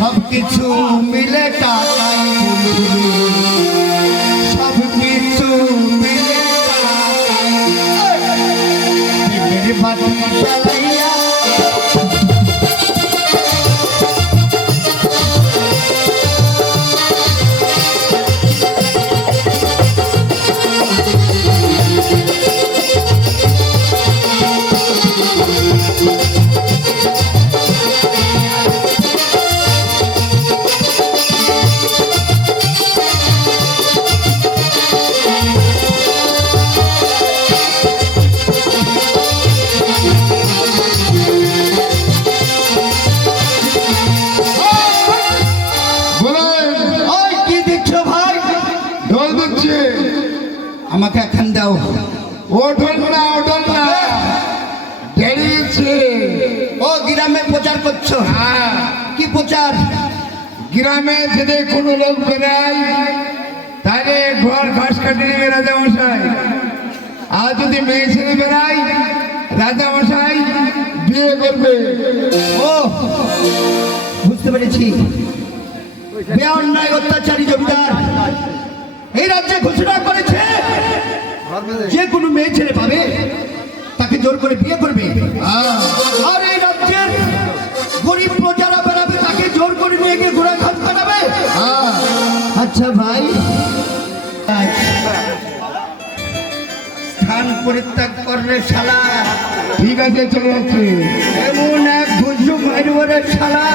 সব কিছু মিলে টাকাই সব কিছু মিলে টাকাই বাটি চালাইয়া আমাকে এখন দাও। ওঠন না দেরিছে। ও গ্রামে প্রচার করছো? হ্যাঁ। কি প্রচার? গ্রামে যদি কোনো লোক বেড়ায় তাহলে ঘর ঘাস কাটে নেবে রাজামশাই। আর যদি মেয়ে ছেলে বেড়ায় রাজামশাই বিয়ে করবে। ও বুঝতে পেরেছি। অন্যায় অত্যাচারী জমিদার এই রাজ্যে ঘোষণা করেছে যে কোনো মেয়ে ছেলে পাবে তাকে জোর করে বিয়ে করবে, আর এই রাজ্যের গরিব প্রজারা বেড়াবে তাকে জোর করে নিয়ে গিয়ে ঘোড়া ঘাট কাটাবে। আচ্ছা ভাই, স্থান পরিত্যাগ করলে শালা। ঠিক আছে, চলে যাচ্ছে। এমন এক ঘুষু মারবে শালা,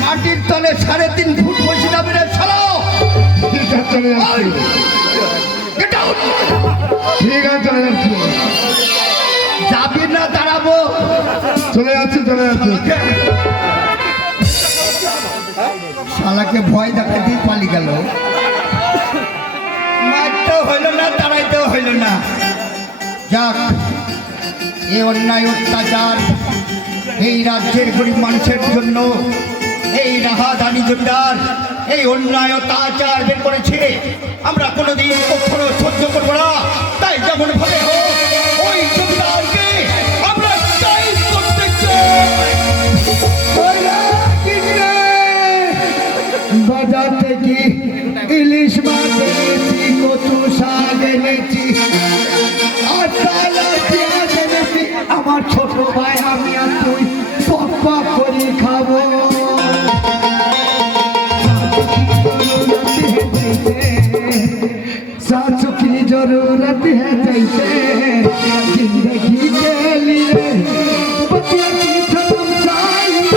মাটির তলে 3.5 ফুট বসে যাবে রে শালা। ঠিক আছে, চলে যাচ্ছে। ঠিক আছে, চলে যাচ্ছে। যাবি না দাঁড়াবো? চলে যাচ্ছে। শালাকে ভয় দেখাতেই পালি গেল। মারতেও হইল না, দাঁড়াইতেও হইল না। যাক, এই অন্যায় অত্যাচার এই রাজ্যের গরিব মানুষের জন্য এই রাহাদানি জমিদার এই অন্যায় অত্যাচার বের করেছে। আমরা কোনোদিন কখনো সহ্য করবো না। তাই যেমন ভাবে হোক ওই জমিদারকে আমরা চাই করতে চাই। বাজার থেকে ইলিশ মাছ এনেছি, কচু শাক এনেছি, আর পেঁয়াজ এনেছি। আমার ছোট ভাই আমি আর তুই পক করে খাবো। सासू की जरूरत है जैसे जिंदगी के लिए बतिया की खत्म चाहिए।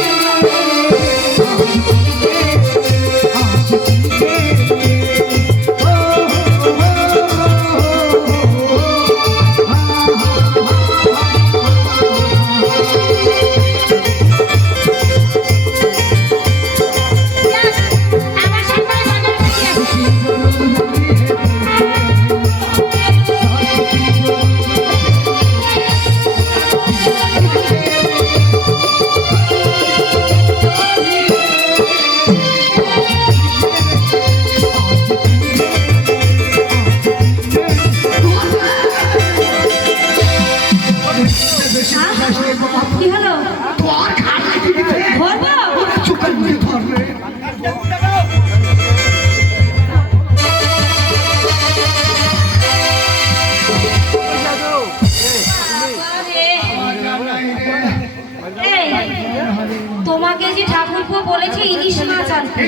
তোমাকে যে ঠাকুরপো বলেছে ইলিশ মাছ আনতে।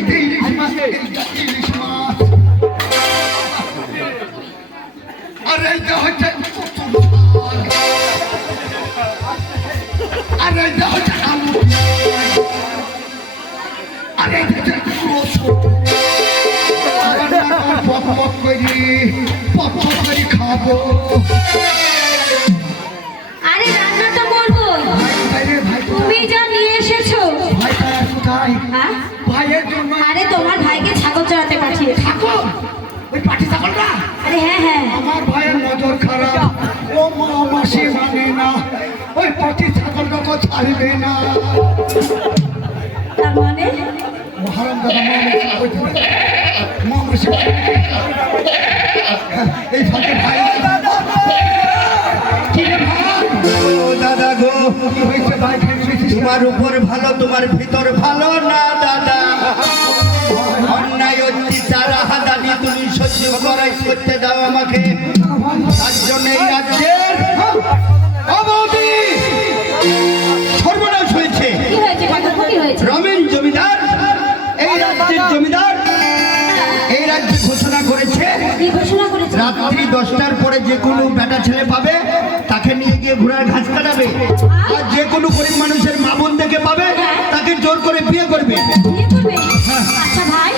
আরে খাবো। আরে রান্না তো করবো, তুমি যা নিয়ে এসেছো। আরে তোমার ভাইকে ছাগল চড়াতে পাঠিয়ে। আরে হ্যাঁ, আমার ভাইয়ের নজর খারাপ। ও মাসি মানে না, ওই পাটি ছাগলটাকে ছাড়বে না। তার মানে এই ফাঁকে ভাই দাদা গো, কি হয়েছে ভাই? তোমার উপর ভালো, তোমার ভিতর ভালো না দাদা। অন্যায় অত্যাচার রাহাদানি তুমি সহ্য করাই করতে দাও আমাকে। তার জন্য এই রাজ্যের অবধি সর্বনাশ হয়েছে। কি হয়েছে ঠাকুরপো, কি হয়েছে? রমেন জমিদার, এই রাজ্যের জমিদার, এই রাজ্যে ঘোষণা করেছে কি ঘোষণা করেছে? রাত্রি 10টার পরে যে কোনো বেটা ছেলে পাবে তাকে নিয়ে গিয়ে ঘোড়ার ঘাস কাটাবে, আর যে কোনো গরিব মানুষের মা বোন দেখে পাবে তাকে জোর করে বিয়ে করবে। বিয়ে করবে? আচ্ছা ভাই,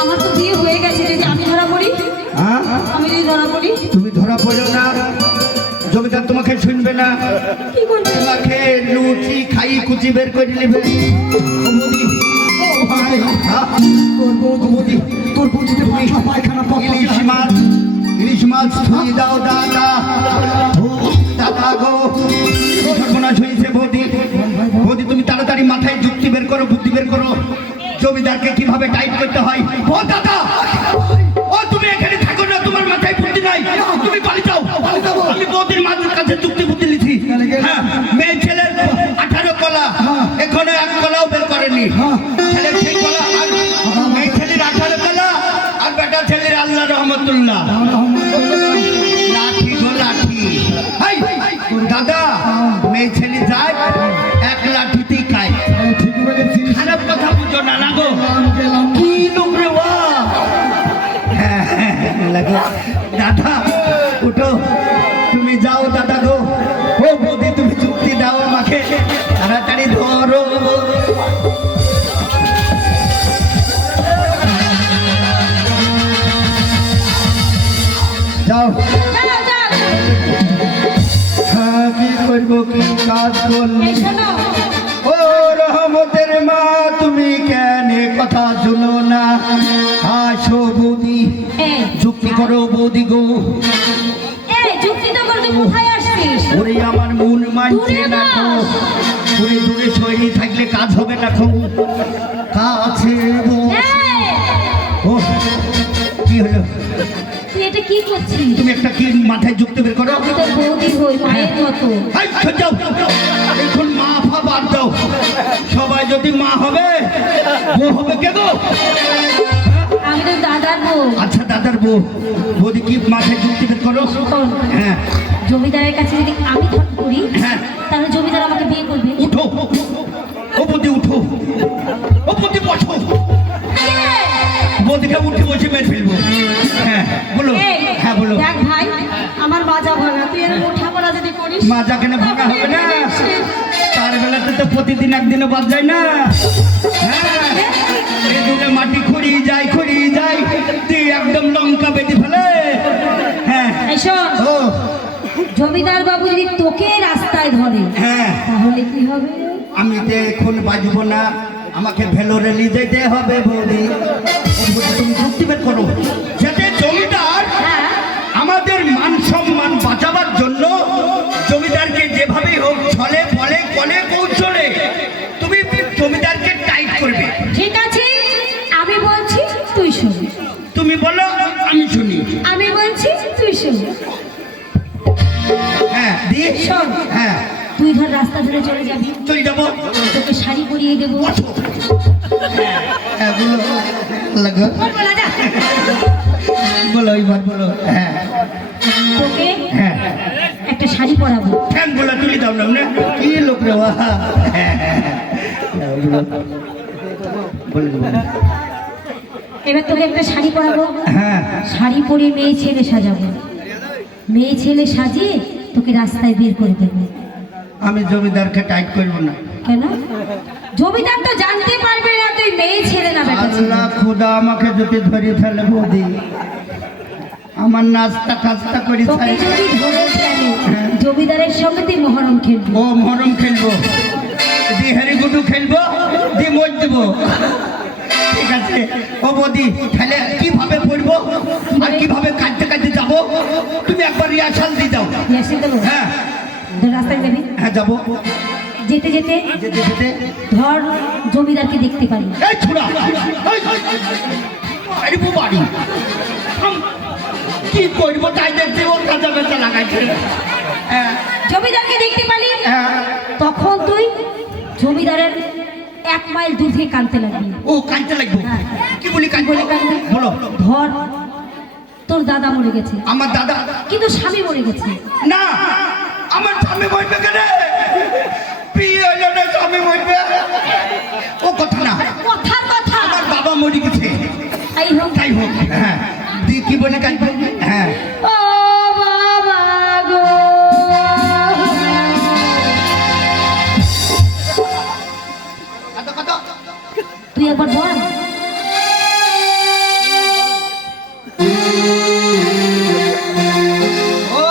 আমার তো বিয়ে হয়ে গেছে, যদি আমি ধরা পড়ি? হ্যাঁ, আমি যদি ধরা পড়ি? তুমি ধরা পড়ো না, জমিদার তোমাকে শুনবে না, কি করবে? তোমাকে লুচি খাই কুচি বের করে নেবে। ইলিশ মাছ ধুয়ে দাও দাদা। দাদা গো, সর্বনাশ হয়েছে বৌদি। বৌদি তুমি তাড়াতাড়ি মাথায় যুক্তি বের করো, বুদ্ধি বের করো, জমিদারকে কিভাবে টাইট করতে হয়। ও দাদা, ও তুমি এখানে থাকো না, তোমার মাথায় বুদ্ধি নাই, তুমি পালিয়ে যাও। আমি বৌদির মাথার কাছে যুক্তি বুদ্ধি লিখি। হ্যাঁ, মেয়ে ছেলের 18 কলা, এখনো 1 কলাও বের করেনি। ছেলের সেই কলা, আর মেয়ে ছেলের 18 কলা, আর বেটা ছেলের আল্লাহ রহমতুল্লাহ। লাঠি গো লাঠি। হাই, দাদা, মেয়ে ছেলে যায় 1 লাঠিতেই খায়। খারাপ কথা বুঝো না, লাগো কি লোক রে বা। হ্যাঁ, লাগো দাদা, উঠো, তুমি যাও দাদা গো। ও বৌদি, তুমি যুক্তি দাও আমাকে, তাড়াতাড়ি ধরো। যাও। দাঁড়াও, দাঁড়াও। হ্যাঁ, কি করবো, কি কাজ করলে। এই শোনো, ও রহমতের মা, তুমি কেন এ কথা শুনো না। আসো বৌদি, এই, যুক্তি করো বৌদি গো। এই, যুক্তি তো করতে কোথায় আসছিস? ওরে আমার মন মানছে দূরে না গো। বস। ওরে দূরে শরীর থাকলে কাজ হবে না গো। কাছে বস। এই, ও, কি হলো, তুই এটা কি করছিস? তুমি একটা কি মাথায় যুক্তি বের করো। আমি তো বৌদি হই, মায়ের মতো। হাই, যাও, এখন মা ফা বাদ দাও। সবাই যদি মা হবে, বউ হবে কে গো? আমি তো দাদার বউ। আচ্ছা, দাদার বউ। বৌদি কি মাথায় যুক্তি বের করো। শোন, হ্যাঁ, জমিদারের কাছে যদি আমি ধরা করি, হ্যাঁ। তাহলে জমিদার আমাকে বিয়ে করবে। উঠো, ও বৌদি উঠো, ও বৌদি বসো। বৌদিকে উঠে বসে মেরে ফেলবো। হ্যাঁ, বলো। এই, হ্যাঁ, বলো। দেখ ভাই, আমার মাজা ভাঙা, তুই এর উঠা পড়া যদি করিস, মাজা কেন ভাঙা হবে না? তার বেলাতে তো প্রতিদিন একদিনও বাদ যায় না। হ্যাঁ, এই দুটো মাটি খড়িয়ে যায়, খড়িয়ে যায়, তুই একদম লঙ্কা বেঁধে ফেলে। হ্যাঁ, এই শোন, ও, জমিদার বাবু যদি তোকে রাস্তায় ধরে, হ্যাঁ, তাহলে কি হবে? আমি তো এখন বাজবো না, আমাকে ভেলোরে নিয়ে যেতে হবে বৌদি। ও বৌদি, তুমি যুক্তি বের করো, যাতে জমিদার হ্যাঁ, আমাদের মান সম্মান বাঁচাবার জন্য জমিদারকে যেভাবে হোক ছলে ফলে কলে কৌশলে তুমি জমিদারকে টাইট করবে। ঠিক আছে, আমি বলছি তুই শোন, তুমি বলো, আমি শুনি। আমি বলছি তুই শোন। হ্যাঁ, দিয়ে শোন, হ্যাঁ, তুই ধর রাস্তা ধরে চলে যাবি, চলে যাবো। তোকে শাড়ি পরিয়ে দেবো। বসো। হ্যাঁ, বলো, লাগো, বলবো না, যা। বলো, এইবার বলো। হ্যাঁ, তোকে হ্যাঁ, একটা শাড়ি পরাবো। ঠ্যাং গুলা তুলি দাও না, না? কি লোক রে বাবা। হ্যাঁ, বলো, বলো। এবার তোকে একটা শাড়ি পরাবো, হ্যাঁ, শাড়ি পরে মেয়ে ছেলে সাজাবো, মেয়ে ছেলে সাজিয়ে তোকে রাস্তায় বের করে দেবো। আমি জমিদারকে টাইট করবো না। কেন? জমিদার তো জানতে পারবে না তুই মেয়ে ছেলে না বেটা ছেলে। আল্লাহ খোদা আমাকে যদি ধরে ফেলে বৌদি, আমার নাস্তা খাস্তা করি তোকে খাই। যদি ধরে ফেলে, জমিদারের সঙ্গে তুই মহরম খেলবি। ও মহরম খেলবো, দি হেরি গুডু খেলবো, দি মজ দেবো। ঠিক আছে, ও বৌদি, তাহলে কিভাবে পড়বো আর কিভাবে কাটতে কাটতে যাবো, তুমি একবার রিহার্সাল দিয়ে দাও। এসে দেবো। হ্যাঁ, ধর রাস্তায় যাবি, হ্যাঁ, যাবো। যেতে যেতে যেতে যেতে ধর জমিদারকে দেখতে পারি। এই ছোড়া, আরে বাড়ি কি করবো তাই দেখতে, ওর কাঁচা বেচা লাগাইছে। হ্যাঁ, জমিদারকে দেখতে পারি, হ্যাঁ, তখন তুই জমিদারের 1 মাইল দূর থেকে কাঁদতে লাগবে। ও কাঁদতে লাগবো? হ্যাঁ। কি বলি কাঁদবো? বলে কাঁদবে। বলো। ধর, তোর দাদা মরে গেছে, আমার দাদা? কিন্তু স্বামী মরে গেছে। না, আমার স্বামী মরবে কেন? বিয়ে হলো না, স্বামী মরবে? ও কথা না, কথার কথা। আমার বাবা মরে গেছে। তাই হোক, তাই হোক। হ্যাঁ, দি কি বলে কাঁদবো? হ্যাঁ, ও বাবা গো, তুই একবার বল। ও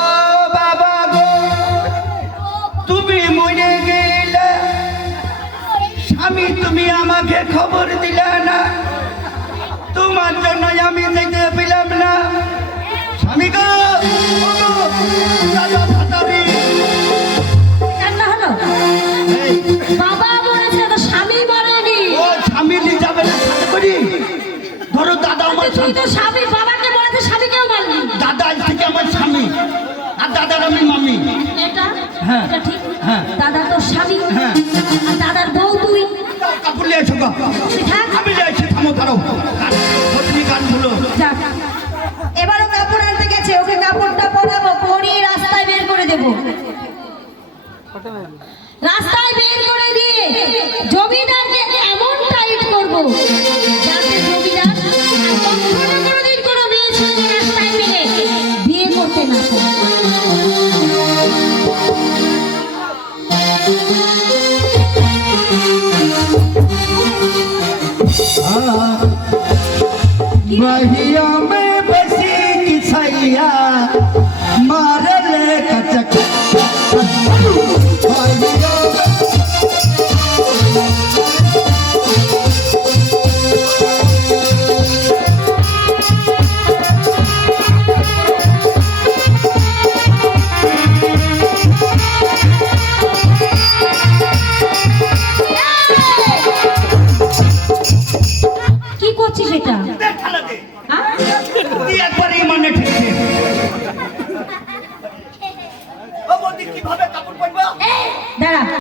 বাবা গো, তুমি মরে গেলে, স্বামী তুমি আমাকে খবর দিলে না, তোমার জন্য আমি যেতে পেলাম না। স্বামী গো, ও গো, দাদা ভাতারি। কান্না হলো? এই, বাবা মরেছে তো স্বামী মরেনি। ও স্বামী নিয়ে যাবে না সাথে করি? ধরো দাদা আমার তুই স্বামী। তো স্বামী, বাবাকে বলেছে স্বামীকেও মারলি। দাদা আজ থেকে আমার স্বামী, আর দাদার আমি মামি। এটা হ্যাঁ। এটা ঠিক। হ্যাঁ। দাদা তো স্বামী, হ্যাঁ। আর দাদার বউ তুই। কাপড় নিয়ে এসো গো। তুই থাক। আমি যাইছি, থামো থামো। সত্যি গান ভুলো। যাক, এবারও কাপড় আনতে গেছে, ওকে কাপড়টা পরাবো, পরিয়ে রাস্তায় বের করে দেবো। রাস্তায় বের করে দিয়ে জমিদারকে এমন টাইট করবো যাতে জমিদার আর কখনো কোনোদিন কোনো মেয়ে ছেলে রাস্তায় পেলে বিয়ে করতে না পারে। बहिया में बसी किसैया मारले कचक